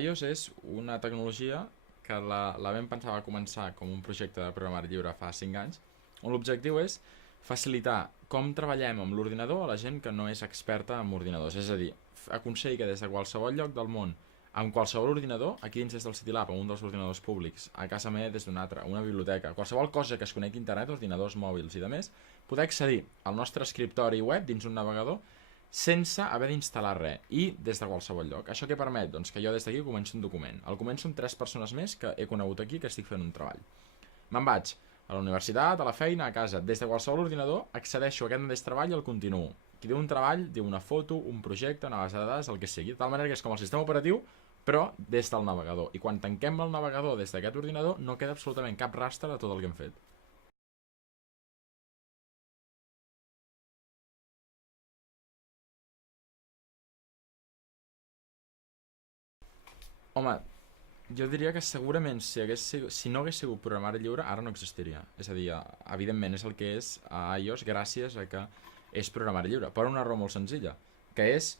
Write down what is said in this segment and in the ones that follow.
iOS és una tecnologia que la vam pensar, va començar com un projecte de programari lliure fa 5 anys, on l'objectiu és facilitar com treballem amb l'ordinador a la gent que no és experta en ordinadors. És a dir, aconseguir que des de qualsevol lloc del món, amb qualsevol ordinador, aquí dins des del CityLab, amb un dels ordinadors públics, a casa meva des d'un altre, una biblioteca, qualsevol cosa que es connecti a internet, ordinadors mòbils i de més, poder accedir al nostre escriptori web dins un navegador sense haver d'instal·lar res i des de qualsevol lloc. Això què permet? Doncs que jo des d'aquí començo un document. El començo amb 3 persones més que he conegut aquí que estic fent un treball. Me'n vaig a la universitat, a la feina, a casa. Des de qualsevol ordinador accedeixo a aquest mateix treball i el continuo. Qui diu un treball, diu una foto, un projecte, una base de dades, el que sigui. De tal manera que és com el sistema operatiu, però des del navegador. I quan tanquem el navegador des d'aquest ordinador no queda absolutament cap rastre de tot el que hem fet. Home, jo diria que segurament si no hagués sigut programari lliure ara no existiria. És a dir, evidentment és el que és a iOS gràcies a que és programari lliure, per una raó molt senzilla, que és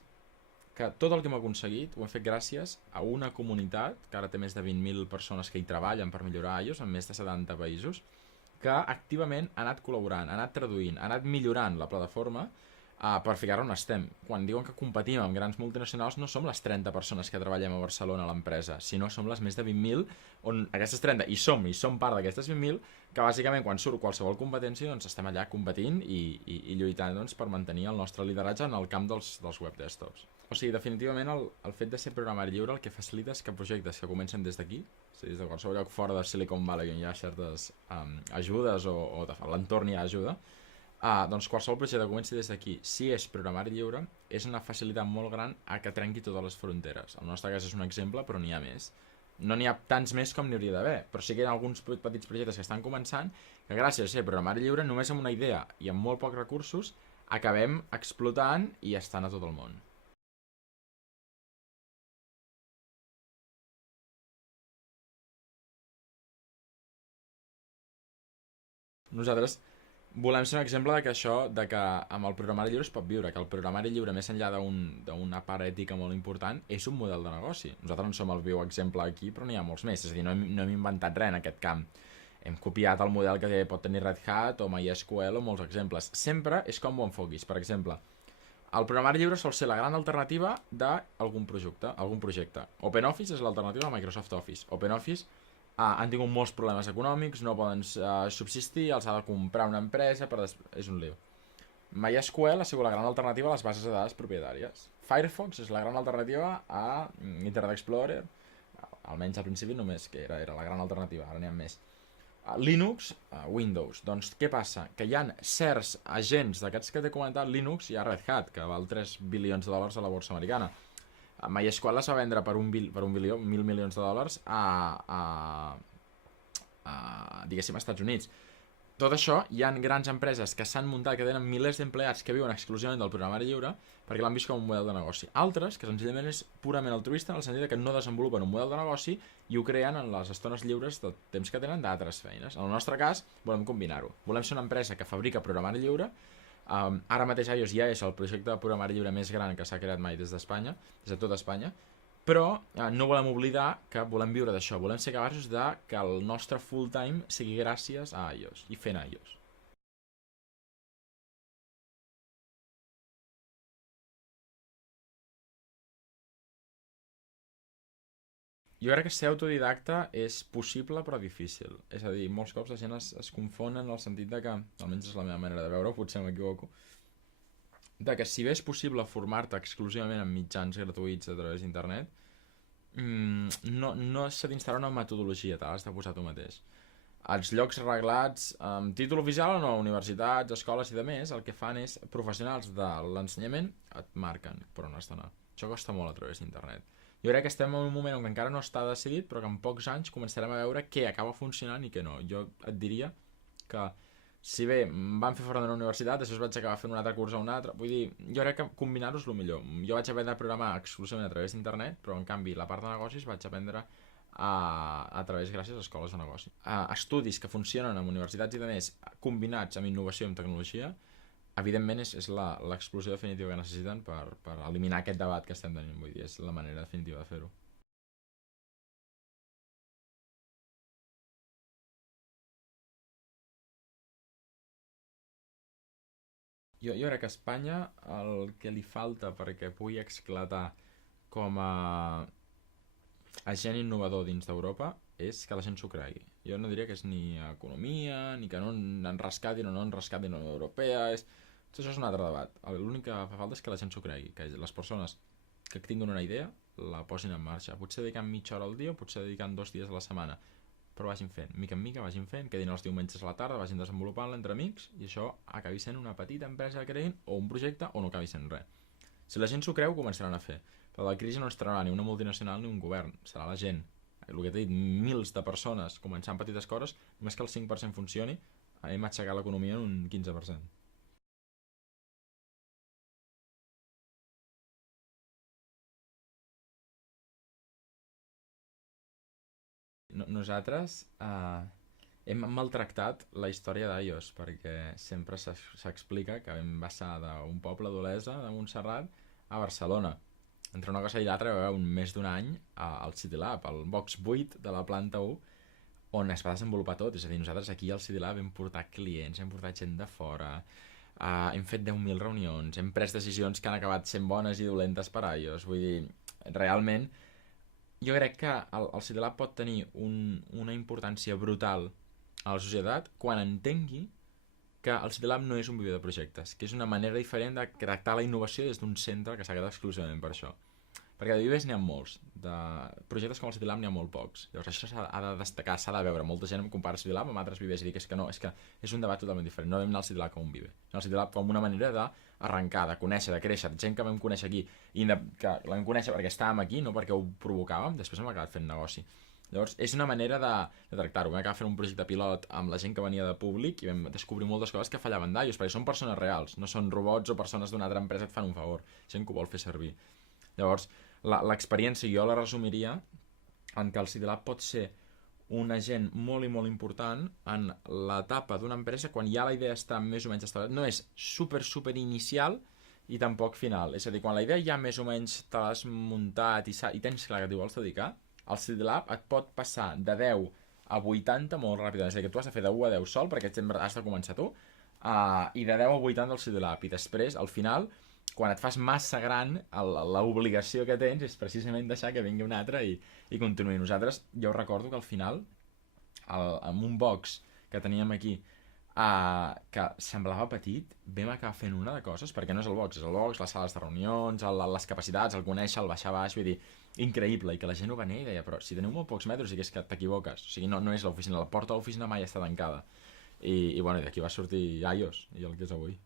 que tot el que hem aconseguit ho hem fet gràcies a una comunitat que ara té més de 20.000 persones que hi treballen per millorar iOS en més de 70 països, que activament ha anat col·laborant, ha anat traduint, ha anat millorant la plataforma per ficar on estem. Quan diuen que competim amb grans multinacionals no som les 30 persones que treballem a Barcelona a l'empresa, sinó som les més de 20.000, on aquestes 30 i som part d'aquestes 20.000, que bàsicament quan surt qualsevol competència doncs estem allà competint i lluitant doncs, per mantenir el nostre lideratge en el camp dels web desktops. O sigui, definitivament el fet de ser programari lliure el que facilita és que projectes que comencen des d'aquí, és a dir, des de qualsevol lloc fora de Silicon Valley on hi ha certes ajudes o de l'entorn hi ha ajuda, doncs qualsevol projecte que comenci des d'aquí, si és programari lliure, és una facilitat molt gran a que trenqui totes les fronteres. El nostre cas és un exemple, però n'hi ha més. No n'hi ha tants més com n'hi hauria d'haver, però sí que hi ha alguns petits projectes que estan començant que gràcies a ser programari lliure, només amb una idea i amb molt pocs recursos, acabem explotant i estan a tot el món. Nosaltres volem ser un exemple de que això, de que amb el programari lliure es pot viure, que el programari lliure, més enllà d'una part ètica molt important, és un model de negoci. Nosaltres no som el viu exemple aquí, però n'hi ha molts més. És a dir, no hem inventat res en aquest camp. Hem copiat el model que pot tenir Red Hat o MySQL o molts exemples. Sempre és com ho enfoquis. Per exemple, el programari lliure sol ser la gran alternativa d'algun projecte. OpenOffice és l'alternativa a Microsoft Office. OpenOffice han tingut molts problemes econòmics, no poden subsistir, els ha de comprar una empresa, és un lío. MySQL ha sigut la gran alternativa a les bases de dades propietàries. Firefox és la gran alternativa a Internet Explorer, almenys al principi només, que era la gran alternativa, ara n'hi ha més. Linux, Windows. Doncs què passa? Que hi ha certs agents d'aquests que t'he comentat, Linux, hi ha Red Hat, que val 3 bilions de dòlars a la borsa americana. MySQL es va vendre per un bilió, 1.000 milions de dòlars diguéssim, als Estats Units. Tot això, hi ha grans empreses que s'han muntat, que tenen milers d'empleats que viuen exclusivament del programari lliure perquè l'han vist com un model de negoci. Altres, que senzillament és purament altruista en el sentit que no desenvolupen un model de negoci i ho creen en les estones lliures del temps que tenen d'altres feines. En el nostre cas, volem combinar-ho. Volem ser una empresa que fabrica programari lliure. Ara mateix iOS ja és el projecte de programari lliure més gran que s'ha creat mai des d'Espanya, des de tota Espanya, però no volem oblidar que volem viure d'això, volem ser capaços de que el nostre full time sigui gràcies a iOS i fent iOS. Jo crec que ser autodidacta és possible però difícil. És a dir, molts cops la gent es confon en el sentit de que, almenys és la meva manera de veure-ho, potser m'equivoco, de que si bé és possible formar-te exclusivament en mitjans gratuïts a través d'internet, no s'ha d'instal·lar una metodologia, te l'has de posar tu mateix. Els llocs reglats amb títol oficial o no, universitats, escoles i demés, el que fan és professionals de l'ensenyament et marquen per on has d'anar. Això costa molt a través d'internet. Jo crec que estem en un moment on encara no està decidit, però que en pocs anys començarem a veure què acaba funcionant i què no. Jo et diria que si bé em van fer fora de la universitat, després vaig acabar fent un altre curs a un altre, vull dir, jo crec que combinar-ho és el millor. Jo vaig aprendre a programar exclusivament a través d'internet, però en canvi la part de negocis vaig aprendre a través gràcies a escoles de negoci. Estudis que funcionen en universitats i de més, combinats amb innovació i amb tecnologia, evidentment és l'explosió definitiva que necessiten per eliminar aquest debat que estem tenint, vull dir, és la manera definitiva de fer-ho. Jo crec que a Espanya el que li falta perquè pugui esclatar com a agent innovador dins d'Europa és que la gent s'ho cregui. Jo no diria que és ni economia, ni que no en rescatin o no en rescatin la Unió Europea, tot això és un altre debat. L'únic que fa falta és que la gent s'ho cregui, que les persones que tinguin una idea la posin en marxa. Potser dedicant mitja hora al dia o potser dedicant 2 dies a la setmana, però vagin fent, mica en mica vagin fent, quedin els diumenges a la tarda, vagin desenvolupant-la entre amics i això acabi sent una petita empresa que creïn o un projecte o no acabi sent res. Si la gent s'ho creu, començaran a fer. Però la crisi no ens traurà ni una multinacional ni un govern, serà la gent. El que t'he dit, mils de persones començant petites coses, només que el 5% funcioni, hem aixecat l'economia en un 15%. Nosaltres hem maltractat la història d'Aios perquè sempre s'explica que vam passar d'un poble d'Olesa, de Montserrat, a Barcelona. Entre una cosa i l'altra va haver més d'un any al City Lab, al box 8 de la planta 1, on es va desenvolupar tot. És a dir, nosaltres aquí al City Lab hem portat clients, hem portat gent de fora, hem fet 10.000 reunions, hem pres decisions que han acabat sent bones i dolentes per a ells. Vull dir, realment, jo crec que el City Lab pot tenir una importància brutal a la societat quan entengui que el City Lab no és un viver de projectes, que és una manera diferent de tractar la innovació des d'un centre que s'ha quedat exclusivament per això. Perquè de vivers n'hi ha molts, de projectes com el City Lab n'hi ha molt pocs. Llavors això s'ha de destacar, s'ha de veure. Molta gent em compara el City Lab amb altres vivers i dic és que no, és que és un debat totalment diferent. No vam anar al City Lab com un viver, no al City Lab com una manera d'arrencar, de conèixer, de créixer, gent que vam conèixer aquí i que la vam conèixer perquè estàvem aquí, no perquè ho provocàvem, després hem acabat fent negoci. Llavors, és una manera de tractar-ho. Vam acabar fent un projecte pilot amb la gent que venia de públic i vam descobrir moltes coses que fallaven d'ells, perquè són persones reals, no són robots o persones d'una altra empresa que et fan un favor, gent que ho vol fer servir. Llavors, l'experiència jo la resumiria en que el City Lab pot ser un agent molt i molt important en l'etapa d'una empresa quan ja la idea està més o menys establerta. No és super inicial i tampoc final. És a dir, quan la idea ja més o menys te l'has muntat i tens clar que t'hi vols dedicar, el City Lab et pot passar de 10 a 80 molt ràpidament. És a dir, que tu has de fer de 1 a 10 sol, perquè has de començar tu, i de 10 a 80 el City Lab. I després, al final, quan et fas massa gran, l'obligació que tens és precisament deixar que vingui un altre i continuï. Nosaltres, jo recordo que al final, amb un box que teníem aquí, que semblava petit, vam acabar fent una de coses, perquè no és el box, és el box, les sales de reunions, les capacitats, el conèixer, el baixar baix, vull dir, increïble, i que la gent ho venia i deia, però si teniu molt pocs metres, i que és que t'equivoques, o sigui, no és l'oficina, la porta de l'oficina mai està tancada, i bueno, d'aquí va sortir iOS, i el que és avui.